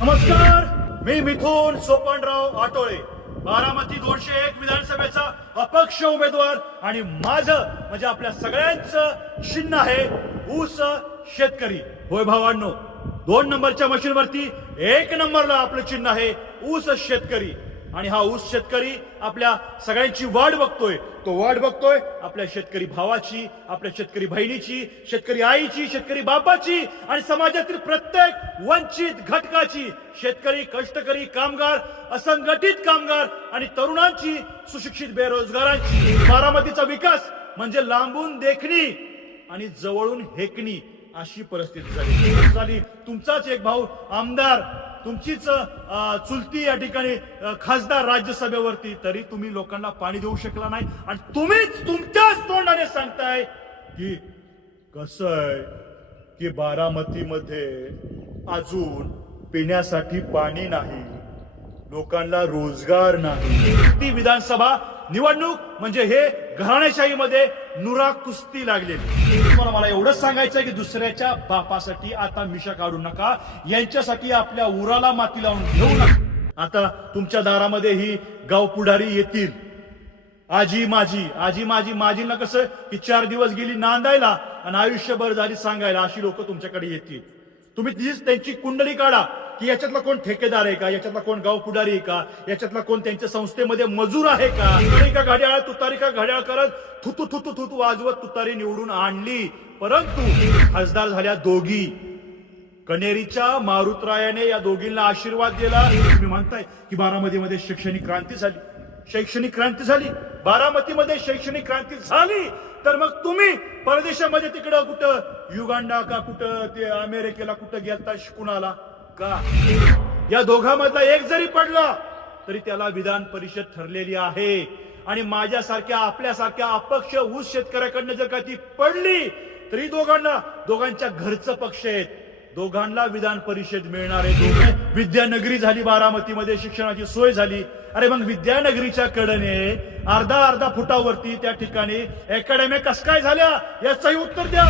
नमस्कार, मी मिथुन सोपानराव आटोळे, बारामती 201 विधानसभेचा अपक्ष उमेदवार आणि माझं म्हणजे आपल्या सगळ्यांचं चिन्ह आहे ऊस शेतकरी. होय भावांनो, 2 नंबरच्या मशीनवरती 1 नंबरला आपलं चिन्ह आहे ऊस शेतकरी. आणि हा ऊस शेतकरी आपल्या सगळ्यांची वाट बघतोय. तो वाट बघतोय आपल्या शेतकरी भावाची, आपल्या शेतकरी बहिणीची, शेतकरी आईची, शेतकरी बापाची आणि समाजातील प्रत्येक वंचित घटकाची, शेतकरी, कष्टकरी, कामगार, असंघटित कामगार आणि तरुणांची, सुशिक्षित बेरोजगारांची. बारामतीचा विकास म्हणजे लांबून देखणी आणि जवळून हेकणी अशी परिस्थिती झाली. तुमचाच एक भाऊ आमदार, तुमचीच चुलती या ठिकाणी खासदार राज्यसभेवरती, तरी तुम्ही लोकांना पाणी देऊ शकला नाही. आणि तुम्हीच तुमच्याच तोंडाने सांगताय की कसं आहे की बारामतीमध्ये अजून पिण्यासाठी पाणी नाही, लोकांना रोजगार नाही. ती विधानसभा निवडणूक म्हणजे हे घराणेशाहीमध्ये नुरा कुस्ती लागलेली. तुम्हाला मला एवढंच सांगायचं की दुसऱ्याच्या बापासाठी आता मिशा काढू नका, यांच्यासाठी आपल्या उराला माती लावून घेऊ नका. आता तुमच्या दारामध्ये ही गाव पुढारी येतील, आजी माझीला कसं की 4 दिवस गेली नांदायला आणि आयुष्यभर झाली सांगायला, अशी लोक तुमच्याकडे येतील. तुम्ही तीच त्यांची कुंडली काढा की याच्यातला कोण ठेकेदार आहे का, याच्यातला कोण गाव पुढारी आहे का, याच्यातला कोण त्यांच्या संस्थेमध्ये मजूर आहे का. तुतारिका घड्याळ करत थुतू वाजवत तुतारी निवडून आणली. परंतु खासदार झाल्या दोघी. कनेरीच्या मारुतरायाने या दोघींना आशीर्वाद दिला. तुम्ही म्हणताय की बारामतीमध्ये शैक्षणिक क्रांती झाली. बारामतीमध्ये शैक्षणिक क्रांती झाली तर मग तुम्ही परदेशामध्ये तिकडं कुठं युगांडा का कुठं ते अमेरिकेला कुठं गेलता शिकून आला का? या दोघांमधला एक जरी पडला तरी त्याला विधान परिषद ठरलेली आहे. आणि माझ्यासारख्या आपल्यासारख्या अपक्ष ऊस शेतकऱ्याकडनं जर का ती पडली तरी दोघांच्या घरचं पक्ष आहेत, दोघांना विधान परिषद मिळणार आहे. विद्यानगरी झाली, बारामतीमध्ये शिक्षणाची सोय झाली. अरे मग विद्यानगरीच्या कडेने अर्धा फुटावरती त्या ठिकाणी अकॅडमी कस काय झाल्या याचंही उत्तर द्या.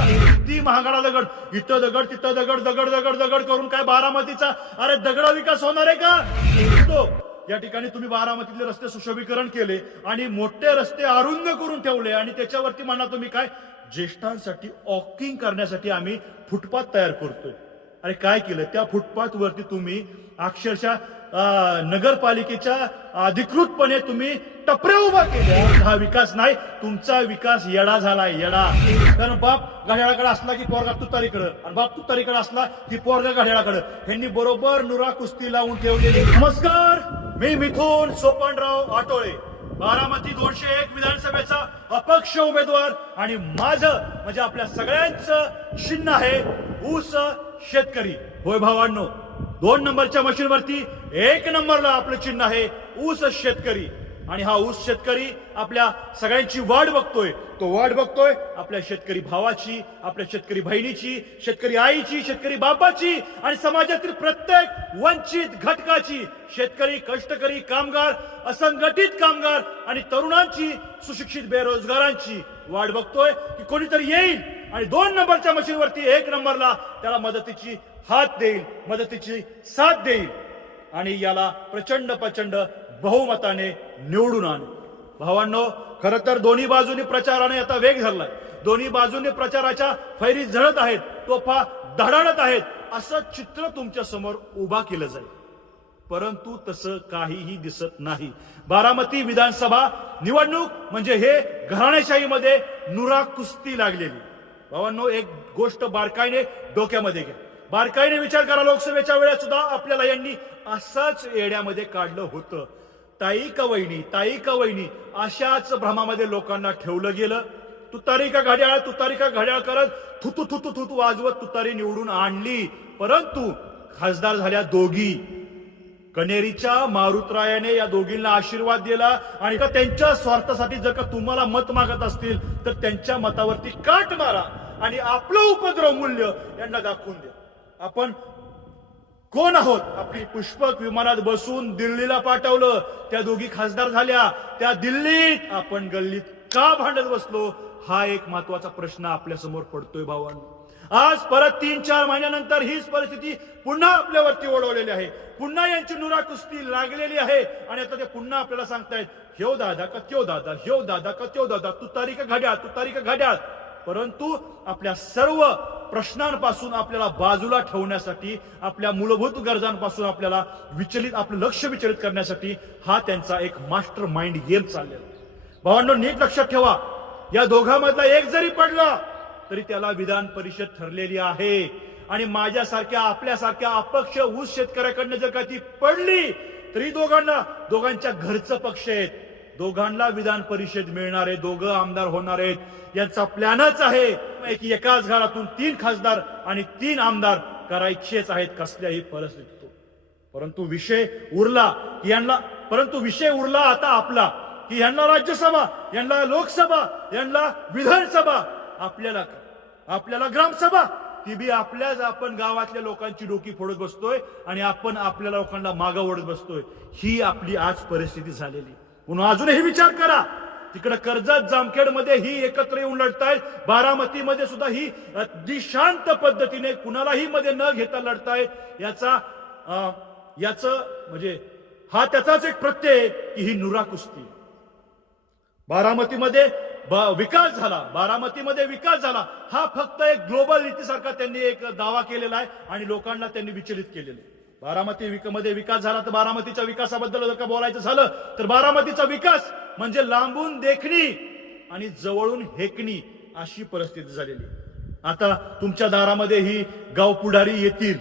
ती महागडा दगड, इथं दगड तिथं दगड करून काय बारामतीचा अरे दगडा विकास होणार आहे का? या ठिकाणी तुम्ही बारामतीतले रस्ते सुशोभीकरण केले आणि मोठे रस्ते अरुंद करून ठेवले आणि त्याच्यावरती म्हणा तुम्ही काय ज्येष्ठांसाठी वॉकिंग करण्यासाठी आम्ही फुटपाथ तयार करतोय. अरे काय केलं त्या फुटपाथ वरती? तुम्ही अक्षरशः नगरपालिकेच्या अधिकृतपणे तुम्ही टपऱ्या उभा केल्या. हा विकास नाही, तुमचा विकास येडा झाला, येडा. कारण बाप घड्याळाकडे असला की पोरगा तुतारीकडे, आणि बाप तुतारीकडे असला की पोरगा घड्याळाकडे. ह्यांनी बरोबर नुरा कुस्ती लावून ठेवलेली. नमस्कार, मी मिथुन सोपानराव आटोळे, बारामती 201 विधानसभेचा अपक्ष उमेदवार आणि माझं म्हणजे आपल्या सगळ्यांचं चिन्ह आहे ऊस शेतकरी. होय भावांनो, 2 नंबरच्या मशीनवरती 1 नंबरला आपलं चिन्ह आहे ऊस शेतकरी. आणि हा ऊस शेतकरी आपल्या सगळ्यांची वाट बघतोय. तो वाट बघतोय आपल्या शेतकरी भावाची, आपल्या शेतकरी बहिणीची, शेतकरी आईची, शेतकरी बापाची आणि समाजातील प्रत्येक वंचित घटकाची, शेतकरी, कष्टकरी, कामगार, असंघटित कामगार आणि तरुणांची, सुशिक्षित बेरोजगारांची वाट बघतोय की कोणीतरी येईल आणि 2 नंबरच्या मशीनवरती 1 नंबरला त्याला मदतीची हात देईल, मदतीची साथ देईल आणि याला प्रचंड बहुमताने निवडून आणेल. भावांनो, खरं तर दोन्ही बाजूनी प्रचाराने आता वेग धरलाय. दोन्ही बाजूनी प्रचाराच्या फैरी झडत आहेत, तोफा धडाडत आहेत, असं चित्र तुमच्या समोर उभा केलं जाईल. परंतु तसं काहीही दिसत नाही. बारामती विधानसभा निवडणूक म्हणजे हे घराणेशाहीमध्ये नुरा कुस्ती लागलेली. भावांनो, एक गोष्ट बारकाईने डोक्यामध्ये घ्या, बारकाईने विचार करा. लोकसभेच्या वेळेस सुद्धा आपल्याला यांनी असंच येड्यामध्ये काढलं होतं. ताई का वहिनी अशाच भ्रमामध्ये लोकांना ठेवलं गेलं. तुतारिका घड्याळ करत थुतू वाजवत तुतारी निवडून आणली. परंतु खासदार झाल्या दोघी. कनेरीच्या मारुतरायाने या दोघींना आशीर्वाद दिला. आणि त्यांच्या स्वार्थासाठी जर का तुम्हाला मत मागत असतील तर त्यांच्या मतावरती काट मारा आणि आपलं उपद्रव मूल्य यांना दाखवून द्या. आपण कोण आहोत? आपली पुष्पक विमानात बसून दिल्लीला पाठवलं, त्या दोघी खासदार झाल्या. त्या दिल्लीत आपण गल्लीत का भांडत बसलो? हा एक महत्वाचा प्रश्न आपल्या समोर पडतोय भावांनो. आज परत 3-4 महिन्यानंतर हीच परिस्थिती पुन्हा आपल्यावरती ओढवलेली आहे. पुन्हा यांची नुरा कुस्ती लागलेली आहे आणि आता ते पुन्हा आपल्याला सांगतायत ह्यो दादा का त्यो दादा, ह्यो दादा का त्यो दादा, तू तारीख घड्याळ, तू तारीख घड्याळ. परंतु आपल्या सर्व प्रश्नांपासून आपल्याला बाजूला ठेवण्यासाठी, आपल्या मूलभूत गरजांपासून आपल्याला आपलं लक्ष विचलित करण्यासाठी हा त्यांचा एक मास्टर माइंड गेम चाललेला. भावांनो, नीट लक्षात ठेवा, या दोघांमधला एक जरी पडला तरी त्याला विधान परिषद ठरलेली आहे. आणि माझ्यासारख्या, आपल्यासारख्या अपक्ष ऊस शेतकऱ्याकडनं जर का ती पडली तरी दोघांच्या घरचं पक्ष आहेत, दोघांना विधान परिषद मिळणार आहे, दोघं आमदार होणार आहेत. यांचा प्लॅनच आहे की एकाच घरातून 3 खासदार आणि 3 आमदार करायचेच आहेत कसल्याही परिस्थितीत. परंतु विषय उरला आता आपला की यांना राज्यसभा, यांना लोकसभा, यांना विधानसभा, आपल्याला ग्रामसभा, ती बी आपण गावातल्या लोकांची डोकी फोडत बसतोय आणि आपण आपल्या लोकांना मागं ओढत बसतोय. ही आपली आज परिस्थिती झालेली. पुन्हा अजूनही विचार करा, तिकडे कर्जत, जामखेडमध्ये ही एकत्र येऊन लढतायत, बारामतीमध्ये सुद्धा ही अगदी शांत पद्धतीने कुणालाही मध्ये न घेता लढतायत. याचं म्हणजे हा त्याचाच एक प्रत्यय आहे की ही नुरा कुस्ती. बारामतीमध्ये विकास झाला हा फक्त एक ग्लोबल नीतीसारखा त्यांनी एक दावा केलेला आहे आणि लोकांना त्यांनी विचलित केलेलं आहे. बारामतीमध्ये विकास झाला तर बारामतीच्या विकासाबद्दल जर का बोलायचं झालं तर बारामतीचा विकास म्हणजे लांबून देखणी आणि जवळून हेकणी अशी परिस्थिती झालेली. आता तुमच्या दारामध्ये ही गाव पुढारी येतील,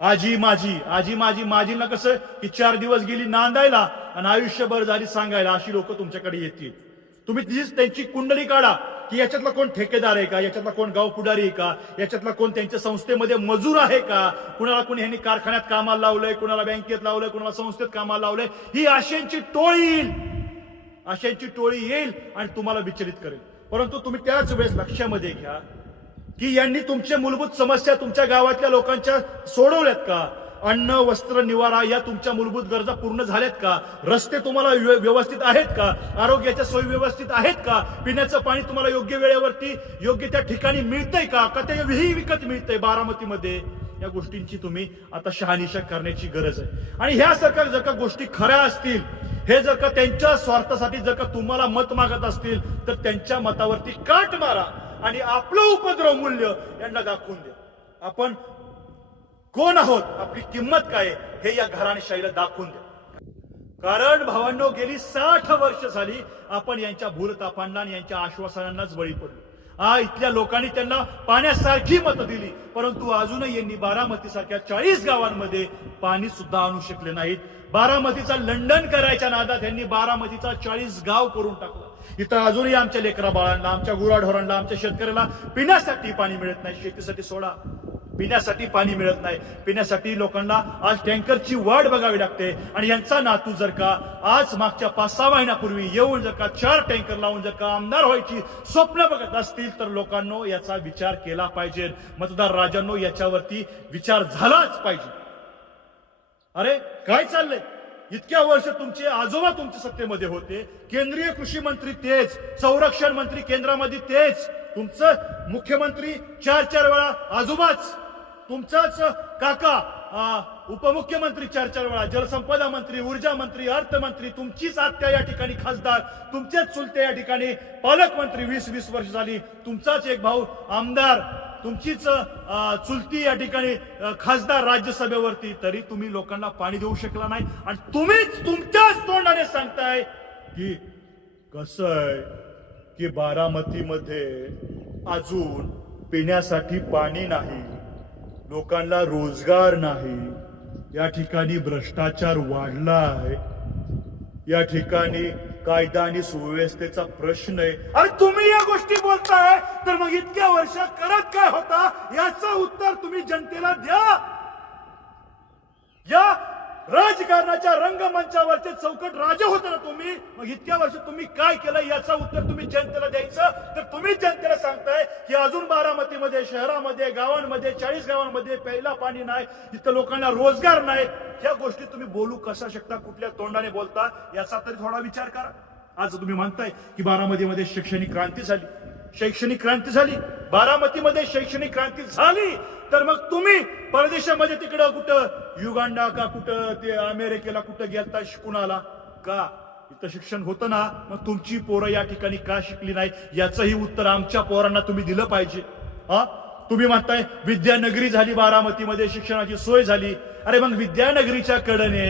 आजी माझीला कसं की 4 दिवस गेली नांदायला आणि आयुष्यभर झाली सांगायला, अशी लोक तुमच्याकडे येतील. तुम्ही त्यांची कुंडली काढा की याच्यातला कोण ठेकेदार आहे का, याच्यातला कोण गाव पुढारी आहे का, याच्यातला कोण त्यांच्या संस्थेमध्ये मजूर आहे का, कुणाला कोणी ह्यांनी कारखान्यात कामाला लावलंय, कुणाला बँकेत लावलंय, कुणाला संस्थेत कामाला लावलंय. ही आशयांची टोळी येईल आणि तुम्हाला विचलित करेल. परंतु तुम्ही त्याच वेळेस लक्षामध्ये घ्या की यांनी तुमच्या मूलभूत समस्या तुमच्या गावातल्या लोकांच्या सोडवल्यात का? अन्न, वस्त्र, निवारा या तुमच्या मूलभूत गरजा पूर्ण झाल्यात का? रस्ते तुम्हाला व्यवस्थित आहेत का? आरोग्याच्या सोयी व्यवस्थित आहेत का? पिण्याचं पाणी तुम्हाला योग्य वेळेवरती योग्य त्या ठिकाणी मिळतंय का ते विकत मिळतंय बारामतीमध्ये? या गोष्टींची तुम्ही आता शहानिशा करण्याची गरज आहे. आणि ह्या सरकार जर का गोष्टी खऱ्या असतील, हे जर का त्यांच्या स्वार्थासाठी जर का तुम्हाला मत मागत असतील तर त्यांच्या मतावरती काट मारा आणि आपलं उपद्रव मूल्य यांना दाखवून द्या. आपण कोण आहोत, आपली किंमत काय हे या घराणेशाहीला दाखवून द्या. कारण भावांनो, गेली 60 वर्ष झाली आपण यांच्या भूलतापांना आणि यांच्या आश्वासनांनाच बळी पडलो. इथल्या लोकांनी त्यांना पाण्यासारखी मतं दिली, परंतु अजूनही यांनी बारामतीसारख्या 40 गावांमध्ये पाणी सुद्धा आणू शकले नाहीत. बारामतीचा लंडन करायच्या नादात यांनी बारामतीचा 40 गाव करून टाकलं. इथं अजूनही आमच्या लेकरा बाळांना, आमच्या गुराढोरांना, आमच्या शेतकऱ्याला पिण्यासाठी पाणी मिळत नाही. शेतीसाठी सोडा, पिण्यासाठी पाणी मिळत नाही. पिण्यासाठी लोकांना आज टँकरची वाट बघावी लागते. आणि यांचा नातू जर का आज मागच्या 5-6 महिन्यापूर्वी येऊन जर का 4 टँकर लावून जर का आमदार व्हायची स्वप्न बघत असतील तर लोकांनो याचा विचार केला पाहिजे. मतदार राजांनो, याच्यावरती विचार झालाच पाहिजे. अरे काय चाललंय? इतक्या वर्ष तुमचे आजोबा तुमच्या सत्तेमध्ये होते, केंद्रीय कृषी मंत्री तेच, संरक्षण मंत्री केंद्रामध्ये तेच, तुमचं मुख्यमंत्री 4-4 वेळा आजोबाच, तुमचाच काका उपमुख्यमंत्री 4-4 वेळा, जलसंपदा मंत्री, ऊर्जा मंत्री, अर्थमंत्री, तुमचीच आत्या या ठिकाणी खासदार, तुमचेच चुलते या ठिकाणी पालकमंत्री 20-20 वर्ष झाली, तुमचाच एक भाऊ आमदार, तुमचीच चुलती या ठिकाणी खासदार राज्यसभेवरती, तरी तुम्ही लोकांना पाणी देऊ शकला नाही. आणि तुम्हीच तुमच्याच तोंडाने सांगताय की कसं आहे की बारामतीमध्ये अजून पिण्यासाठी पाणी नाही, लोकांना रोजगार नाही, या ठिकाणी भ्रष्टाचार वाढला आहे, या ठिकाणी कायदा आणि सुव्यवस्थेचा प्रश्न आहे. अरे तुम्ही या गोष्टी बोलताय तर मग इतक्या वर्ष करत काय होता याचं उत्तर तुम्ही जनतेला द्या. या राजकारणाच्या रंगमंचावरचे चौकट राजा होता ना तुम्ही, मग इतक्या वर्ष तुम्ही काय केलं याचं उत्तर तुम्ही जनतेला द्यायचं. तर तुम्ही जनतेला सांगताय की अजून बारामतीमध्ये, शहरामध्ये, गावांमध्ये, 40 गावांमध्ये प्यायला पाणी नाही, इथं लोकांना रोजगार नाही. ह्या गोष्टी तुम्ही बोलू कसा शकता, कुठल्या तोंडाने बोलता, याचा तरी थोडा विचार करा. आज तुम्ही म्हणताय की बारामतीमध्ये शैक्षणिक क्रांती झाली. शैक्षणिक क्रांती झाली, बारामतीमध्ये शैक्षणिक क्रांती झाली, तर मग तुम्ही परदेशामध्ये तिकडं कुठं युगांडा का कुठं ते अमेरिकेला कुठं गेलता शिकून आला का? इथं शिक्षण होतं ना, मग तुमची पोरं या ठिकाणी का शिकली नाही याचंही उत्तर आमच्या पोरांना तुम्ही दिलं पाहिजे. हा, तुम्ही म्हणताय विद्यानगरी झाली, बारामतीमध्ये शिक्षणाची सोय झाली. अरे मग विद्यानगरीच्या कडेने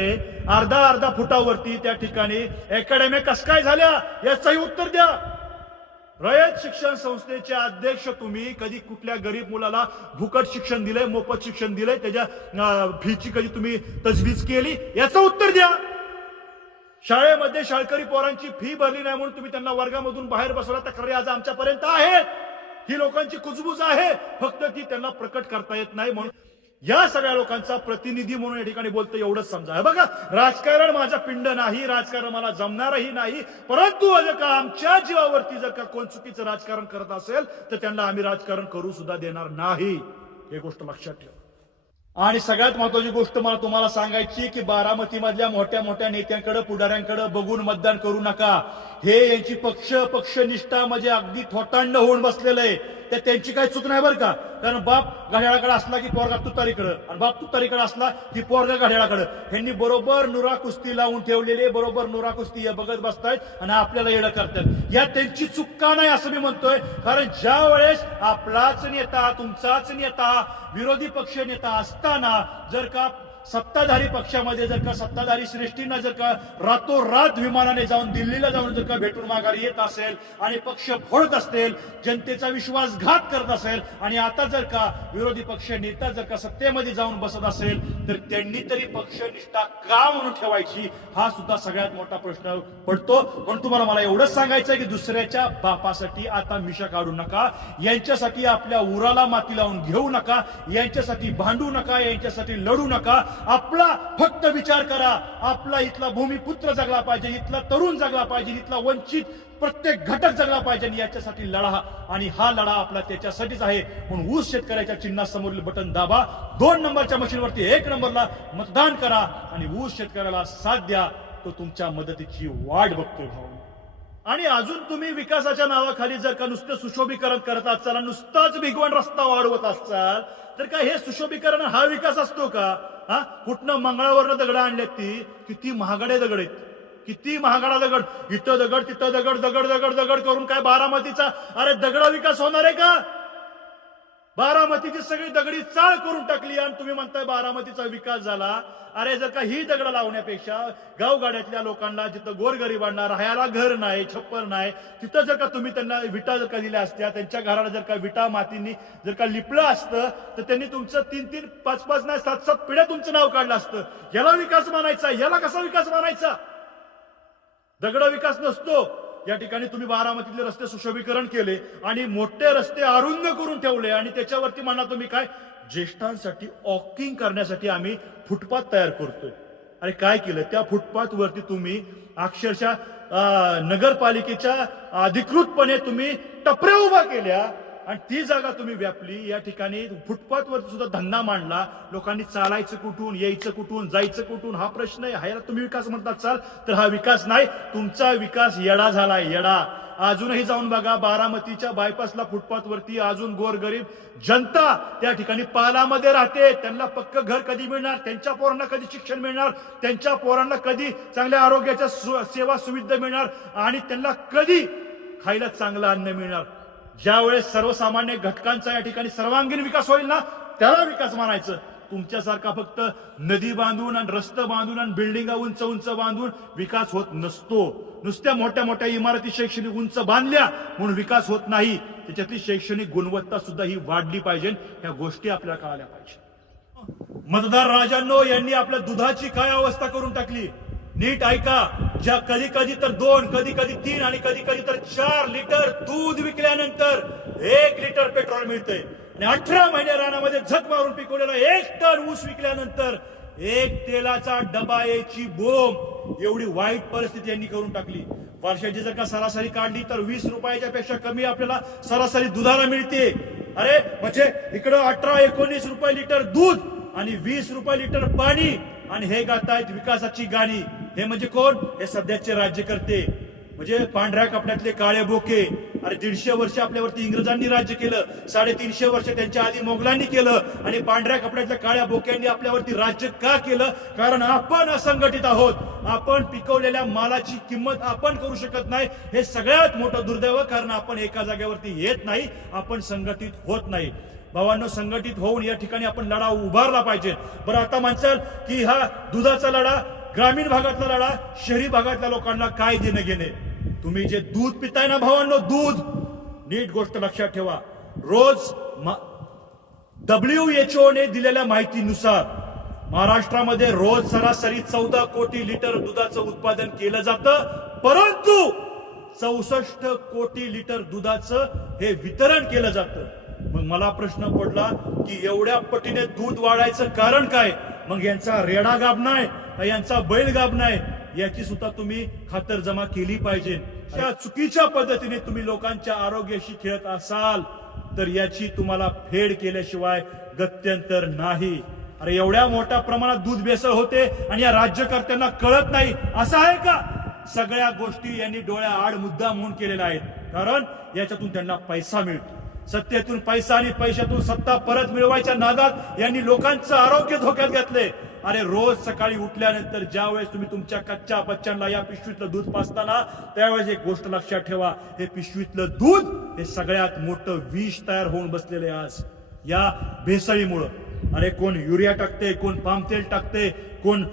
अर्धा फुटावरती त्या ठिकाणी अकॅडमी कस काय झाल्या याचंही उत्तर द्या. रयत शिक्षण संस्थेचे अध्यक्ष तुम्ही, कधी कुठल्या गरीब मुलाला फुकट शिक्षण दिलंय, मोफत शिक्षण दिलंय, त्याच्या फीची कधी तुम्ही तजवीज केली याचं उत्तर द्या. शाळेमध्ये शाळकरी पोरांची फी भरली नाही म्हणून तुम्ही त्यांना वर्गामधून बाहेर बसवला, तक्रारी आज आमच्यापर्यंत आहेत. ही लोकांची कुजबूज आहे, फक्त ती त्यांना प्रकट करता येत नाही. म्हणून या सगळ्या लोकांचा प्रतिनिधी म्हणून या ठिकाणी बोलतो एवढंच समजा. बघा, राजकारण माझा पिंड नाही, राजकारण मला जमणारही नाही, परंतु जर का आमच्या जीवावरती जर का कोण चुकीचं राजकारण करत असेल तर त्यांना आम्ही राजकारण करू सुद्धा देणार नाही. ही गोष्ट लक्षात ठेवा. आणि सगळ्यात महत्वाची गोष्ट मला तुम्हाला सांगायची की बारामती मधल्या मोठ्या मोठ्या नेत्यांकडे, पुढाऱ्यांकडे बघून मतदान करू नका. हे यांची पक्षनिष्ठा म्हणजे अगदी थोटांड होऊन बसलेलं आहे. तर त्यांची काही चूक नाही बरं का, कारण बाप घड्याळाकडे असला की पोरगा तुतारीकडे, आणि बाप तुतारीकडे असला की पोरगा घड्याळाकडे. ह्यांनी बरोबर नुरा कुस्ती लावून ठेवलेली, बरोबर नुरा कुस्ती बघत बसतायत आणि आपल्याला येडं करतात. या त्यांची चूक का नाही असं मी म्हणतोय, कारण ज्या वेळेस आपलाच नेता, तुमचाच नेता, विरोधी पक्ष नेता असताना जर का सत्ताधारी पक्षामध्ये जर का सत्ताधारी श्रेष्ठींना जर का रातोरात विमानाने जाऊन दिल्लीला जाऊन जर का भेटून माघारी येत असेल आणि पक्ष फोडत असेल, जनतेचा विश्वासघात करत असेल, आणि आता जर का विरोधी पक्ष नेता जर का सत्तेमध्ये जाऊन बसत असेल तर त्यांनी तरी पक्षनिष्ठा का म्हणून ठेवायची, हा सुद्धा सगळ्यात मोठा प्रश्न पडतो. पण तुम्हाला मला एवढंच सांगायचं की दुसऱ्याच्या बापासाठी आता मिशा काढू नका, यांच्यासाठी आपल्या उराला माती लावून घेऊ नका, यांच्यासाठी भांडू नका, यांच्यासाठी लढू नका. आपला फक्त विचार करा, आपला इथला भूमिपुत्र जगला पाहिजे, इथला तरुण जगला पाहिजे, इथला वंचित प्रत्येक घटक जगला पाहिजे, आणि याच्यासाठी लढा. आणि हा लढा आपला त्याच्यासाठीच आहे. म्हणून ऊस शेतकऱ्याच्या चिन्हासमोरील बटन दाबा, 2 नंबरच्या मशीनवरती 1 नंबरला मतदान करा आणि ऊस शेतकऱ्याला साथ द्या. तो तुमच्या मदतीची वाट बघतोय भाऊ. आणि अजून तुम्ही विकासाच्या नावाखाली जर का नुसतं सुशोभीकरण करत असाल, नुसताच भिगवण रस्ता वाढवत असाल, तर काय हे सुशोभीकरण हा विकास असतो का? हा, कुठनं मंगळावरनं दगड आणल्यात, ती किती महागडे दगड आहेत, किती महागडा दगड, इथं दगड तिथं दगड, दगड दगड दगड करून काय बारामतीचा अरे दगडा विकास होणार आहे का? बारामतीची सगळी दगडी चाळ करून टाकली आणि तुम्ही म्हणताय बारामतीचा विकास झाला. अरे जर का ही दगड लावण्यापेक्षा गावगाड्यातल्या लोकांना, जिथं गोरगरिबांना राहायला घर नाही, छप्पर नाही, तिथं जर का तुम्ही त्यांना विटा जर का दिल्या असत्या, त्यांच्या घराला जर का विटा मातींनी जर का लिपलं असतं तर त्यांनी तुमचं 3-3, 5-5 नाही 7-7 पिढ्या तुमचं नाव काढलं असतं. याला विकास मानायचा? याला कसा विकास मानायचा? दगड विकास नसतो. या ठिकाणी तुम्ही बारामतीतले रस्ते सुशोभीकरण केले आणि मोठे रस्ते अरुंद करून ठेवले, आणि त्याच्यावरती म्हणा तुम्ही काय, ज्येष्ठांसाठी वॉकिंग करण्यासाठी आम्ही फुटपाथ तयार करतोय. अरे काय केलं त्या फुटपाथ वरती? तुम्ही अक्षरशः नगरपालिकेच्या अधिकृतपणे तुम्ही टपऱ्या उभा केल्या आणि ती जागा तुम्ही व्यापली. या ठिकाणी फुटपाथ वरती सुद्धा धंदा मांडला. लोकांनी चालायचं कुठून, यायचं कुठून, जायचं कुठून, हा प्रश्न आहे. ह्याला तुम्ही विकास म्हणतात चाल, तर हा विकास नाही. तुमचा विकास येडा झालाय, येडा. अजूनही जाऊन बघा, बारामतीच्या बायपासला फुटपाथ वरती अजून गोरगरीब जनता त्या ठिकाणी पालामध्ये राहते. त्यांना पक्क घर कधी मिळणार? त्यांच्या पोरांना कधी शिक्षण मिळणार? त्यांच्या पोरांना कधी चांगल्या आरोग्याच्या सेवा सुविधा मिळणार? आणि त्यांना कधी खायला चांगलं अन्न मिळणार? ज्यावेळेस सर्वसामान्य घटकांचा या ठिकाणी सर्वांगीण विकास होईल ना, त्याला विकास मानायचं. तुमच्यासारखा फक्त नदी बांधून आणि रस्ते बांधून आणि बिल्डिंगा उंच उंच बांधून विकास होत नसतो. नुसत्या मोठ्या मोठ्या इमारती शैक्षणिक उंच बांधल्या म्हणून विकास होत नाही. त्याच्यातली शैक्षणिक गुणवत्ता सुद्धा ही वाढली पाहिजे. ह्या गोष्टी आपल्याला कळाल्या पाहिजे. मतदार राजांनो, यांनी आपल्या दुधाची काय अवस्था करून टाकली, नीट ऐका. ज्या कधी कधी तर 2, कधी कधी 3 आणि कधी कधी तर 4 लिटर दूध विकल्यानंतर 1 लिटर पेट्रोल मिळतंय, आणि 18 महिने रानामध्ये झक मारून पिकवलेला 1 टन ऊस विकल्यानंतर 1 तेलाचा डबा यायची बोंब. एवढी वाईट परिस्थिती यांनी करून टाकली. वर्षाची जर का सरासरी काढली तर 20 रुपयाच्या पेक्षा कमी आपल्याला सरासरी दुधाला मिळते. अरे म्हणजे इकडं 18-19 रुपये लिटर दूध आणि 20 रुपये लिटर पाणी, आणि हे गातायत विकासाची गाणी. हे म्हणजे कोण? हे सध्याचे राज्यकर्ते, म्हणजे पांढऱ्या कपड्यातले काळे बोके. अरे 150 वर्ष आपल्यावरती इंग्रजांनी राज्य केलं, 350 वर्ष त्यांच्या आधी मोगलांनी केलं, आणि पांढऱ्या कपड्यातल्या काळ्या बोक्यांनी आपल्यावरती राज्य का केलं? कारण आपण असंघटित आहोत. आपण पिकवलेल्या मालाची किंमत आपण करू शकत नाही. हे सगळ्यात मोठं दुर्दैव, कारण आपण एका जागेवरती येत नाही, आपण संघटित होत नाही. भावांनो, संघटित होऊन या ठिकाणी आपण लढा उभारला पाहिजे. बरं, आता म्हणसाल की हा दुधाचा लढा, ग्रामीण भागातला लढा, शहरी भागातल्या लोकांना काय देणं घेणे? तुम्ही जे दूध पिताय ना भावांनो, दूध, नीट गोष्ट लक्षात ठेवा. रोज WHO ने दिलेल्या माहितीनुसार महाराष्ट्रामध्ये रोज सरासरी 14 कोटी लिटर दुधाचं उत्पादन केलं जातं, परंतु 64 कोटी लिटर दुधाचं हे वितरण केलं जातं. मग मला प्रश्न पडला की एवढ्या पटीने दूध वाढायचं कारण काय? मग यांचा रेडा गाभणाय का यांचा बैल गाभणाय? याची सुद्धा तुम्ही खातरजमा केली पाहिजे. त्या चुकीच्या पद्धतीने तुम्ही लोकांच्या आरोग्याशी खेळत असाल तर याची तुम्हाला फेड केल्याशिवाय गत्यंतर नाही. अरे एवढ्या मोठ्या प्रमाणात दूध भेसळ होते आणि या राज्यकर्त्यांना कळत नाही, असं आहे का? सगळ्या गोष्टी यांनी डोळ्या आड मुद्दा म्हणून केलेल्या आहेत, कारण याच्यातून त्यांना पैसा मिळतो. सत्तेतून पैसा आणि पैशातून सत्ता परत मिळवायच्या नादात यांनी लोकांचं आरोग्य धोक्यात घेतले. अरे रोज सकाळी उठल्यानंतर ज्या वेळेस तुम्ही तुमच्या कच्च्या बच्चांना या पिशवीतलं दूध पाजताना, त्यावेळेस एक गोष्ट लक्षात ठेवा, हे पिशवीतलं दूध हे सगळ्यात मोठं विष तयार होऊन बसलेले आज या भेसळीमुळं. अरे कोण युरिया टाकते, कोण पाम तेल टाकते, कोण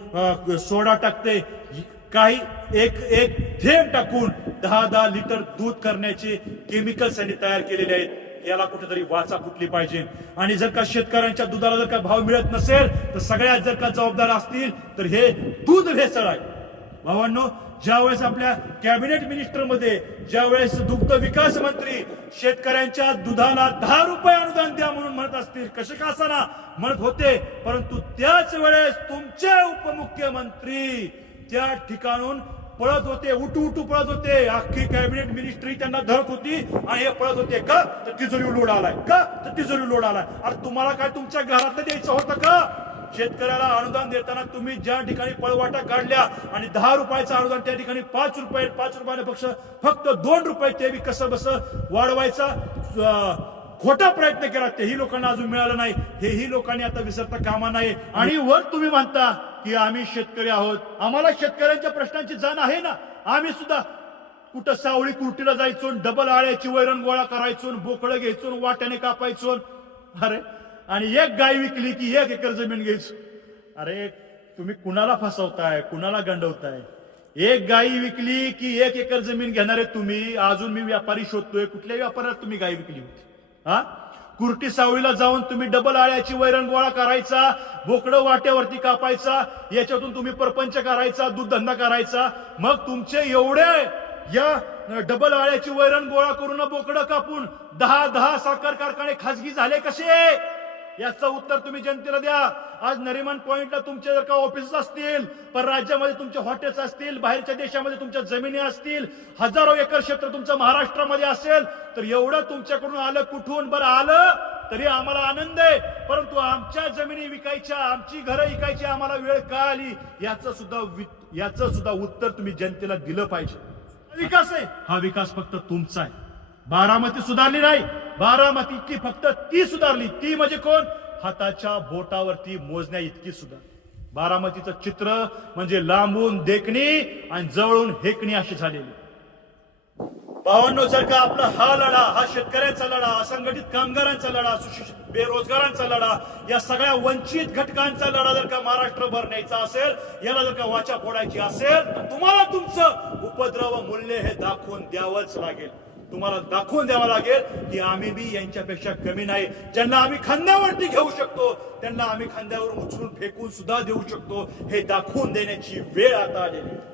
सोडा टाकते, काही एक थेंब टाकून 10 लिटर दूध करण्याचे केमिकल्स यांनी तयार केलेले आहेत. याला कुठेतरी वाचा फुटली पाहिजे. आणि जर का शेतकऱ्यांच्या दुधाला जर का भाव मिळत नसेल तर सगळ्यात जर का जबाबदार असतील तर हे दूध भेसळ आहे. भावांनो, ज्यावेळेस आपल्या कॅबिनेट मिनिस्टर मध्ये ज्यावेळेस दुग्ध विकास मंत्री शेतकऱ्यांच्या दुधाला 10 रुपये अनुदान द्या म्हणून म्हणत असतील, कसे का असाना म्हणत होते, परंतु त्याच वेळेस तुमचे उपमुख्यमंत्री त्या ठिकाणून पळत होते, उठू पळत होते. अख्खी कॅबिनेट मिनिस्ट्री त्यांना धरत होती आणि हे पळत होते का तर तिजोरी लोड आलाय, का तर तिजोरी लोड आलाय. अरे तुम्हाला काय तुमच्या घरातलं द्यायचं होतं का? शेतकऱ्याला अनुदान देताना तुम्ही ज्या ठिकाणी पळवाटा काढल्या आणि 10 रुपयाचं अनुदान त्या ठिकाणी 5 रुपयाने फक्त 2 रुपये ते बी कसं बस वाढवायचा खोटा प्रयत्न केला, तेही लोकांना अजून मिळालं नाही. हेही लोकांनी आता विसरता कामा नये. आणि वर तुम्ही म्हणता की आम्ही शेतकरी आहोत, आम्हाला शेतकऱ्यांच्या प्रश्नांची जाण आहे ना. आम्ही सुद्धा कुठं सावळी कुर्टीला जायचो, डबल आळ्याची वैरण गोळा करायचो, बोकडं घ्यायचो, वाट्याने कापायचो. अरे आणि एक गाय विकली की 1 एकर जमीन घ्यायचो. अरे तुम्ही कुणाला फसवताय, कुणाला गंडवताय? एक गाय विकली की 1 एकर जमीन घेणारे तुम्ही. अजून मी व्यापारी शोधतोय, कुठल्या व्यापारात तुम्ही गाय विकली होती? हा, कुर्टी सावळीला जाऊन तुम्ही डबल आळ्याची वैरण गोळा करायचा, बोकडं वाट्यावरती कापायचा, याच्यातून तुम्ही परपंच करायचा, दूध धंदा करायचा. मग तुमचे एवढे या डबल आळ्याची वैरण गोळा करून बोकडं कापून 10 साखर कारखाने खासगी झाले कसे? याचं उत्तर तुम्ही जनतेला द्या. आज नरिमन पॉइंटला तुमचे जर का ऑफिस असतील, पर राज्यामध्ये तुमचे हॉटेल्स असतील, बाहेरच्या देशामध्ये तुमच्या जमिनी असतील, हजारो एकर क्षेत्र तुमचं महाराष्ट्रामध्ये असेल, तर एवढं तुमच्याकडून आलं कुठून? बरं आलं तरी आम्हाला आनंद आहे, परंतु आमच्या जमिनी विकायच्या, आमची घरं विकायची आम्हाला वेळ का आली? याचं सुद्धा उत्तर तुम्ही जनतेला दिलं पाहिजे. विकास आहे हा, विकास फक्त तुमचा आहे. बारामती सुधारली नाही, बारामतीतली फक्त ती सुधारली. ती म्हणजे कोण? हाताच्या बोटावरती मोजण्या इतकी सुधारली. बारामतीचं चित्र म्हणजे लांबून देखणी आणि जवळून हेकणी अशी झालेली. भावांनो, जर का आपला हा लढा, हा शेतकऱ्यांचा लढा, असंघटित कामगारांचा लढा, सुशिक्षित बेरोजगारांचा लढा, या सगळ्या वंचित घटकांचा लढा जर का महाराष्ट्रभर न्यायचा असेल, याला जर का वाचा फोडायची असेल, तर तुम्हाला तुमचं उपद्रव मूल्य हे दाखवून द्यावंच लागेल. तुम्हाला दाखवून द्यावं लागेल की आम्ही बी यांच्यापेक्षा कमी नाही. ज्यांना आम्ही खांद्यावरती घेऊ शकतो त्यांना आम्ही खांद्यावरून उचलून फेकून सुद्धा देऊ शकतो, हे दाखवून देण्याची वेळ आता आलेली आहे.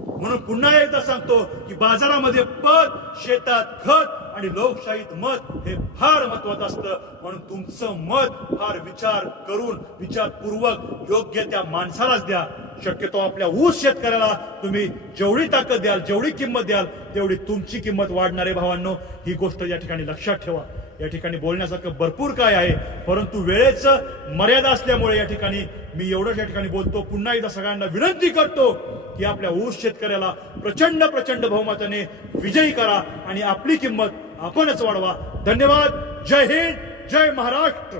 म्हणून पुन्हा एकदा सांगतो की बाजारामध्ये पद, शेतात खत आणि लोकशाहीत मत हे फार महत्वाचं असतं. म्हणून तुमचं मत फार विचार करून, विचारपूर्वक योग्य त्या माणसालाच द्या. शक्यतो आपल्या ऊस शेतकऱ्याला तुम्ही जेवढी ताकद द्याल, जेवढी किंमत द्याल, तेवढी तुमची किंमत वाढणार आहे. भावांनो, ही गोष्ट या ठिकाणी लक्षात ठेवा. या ठिकाणी बोलण्यासारखं भरपूर काय आहे, परंतु वेळेचं मर्यादा असल्यामुळे या ठिकाणी मी एवढंच या ठिकाणी बोलतो. पुन्हा एकदा सगळ्यांना विनंती करतो की आपल्या ऊस शेतकऱ्याला प्रचंड प्रचंड बहुमताने विजयी करा आणि आपली किंमत आपणच वाढवा. धन्यवाद. जय हिंद, जय महाराष्ट्र.